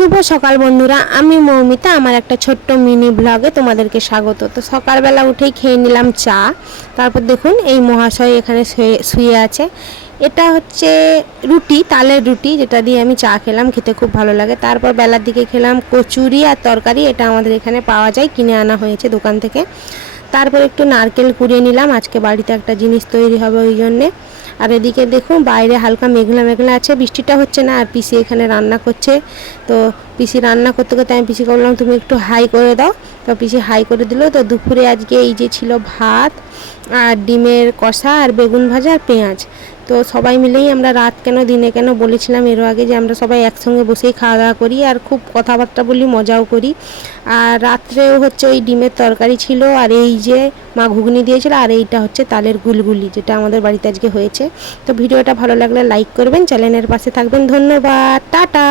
শুভ সকাল বন্ধুরা, আমি মৌমিতা। আমার একটা ছোট্ট মিনি ব্লগে তোমাদেরকে স্বাগত। তো সকালবেলা উঠেই খেয়ে নিলাম চা। তারপর দেখুন এই মহাশয় এখানে শুয়ে আছে। এটা হচ্ছে রুটি, তালের রুটি, যেটা দিয়ে আমি চা খেলাম, খেতে খুব ভালো লাগে। তারপর বেলার দিকে খেলাম কচুরি আর তরকারি। এটা আমাদের এখানে পাওয়া যায়, কিনে আনা হয়েছে দোকান থেকে। তারপর একটু নারকেল কুড়িয়ে নিলাম, আজকে বাড়িতে একটা জিনিস তৈরি হবে ওই জন্যে। আর এদিকে দেখুন বাইরে হালকা মেঘলা মেঘলা আছে, বৃষ্টিটা হচ্ছে না। আর পিসি এখানে রান্না করছে। তো পিসি রান্না করতে করতে আমি পিসিকে বললাম তুমি একটু হাই করে দাও। তো পিসি হাই করে দিল। তো দুপুরে আজকে এই যে ছিল ভাত আর ডিমের কষা আর বেগুন ভাজা আর পেঁয়াজ। তো সবাই মিলেই আমরা রাত কেন দিনে কেন বলেছিলাম এর আগে যে আমরা সবাই একসঙ্গে বসেই খাওয়া দাওয়া করি আর খুব কথাবার্তা বলি, মজাও করি। আর রাত্রেও হচ্ছে ওই ডিমের তরকারি ছিল, আর এই যে মা ঘুগনি দিয়েছিল, আর এইটা হচ্ছে তালের গুলগুলি, যেটা আমাদের বাড়িতে আজকে হয়েছে। তো ভিডিওটা ভালো লাগলে লাইক করবেন, চ্যানেলের পাশে থাকবেন। ধন্যবাদ, টাটা।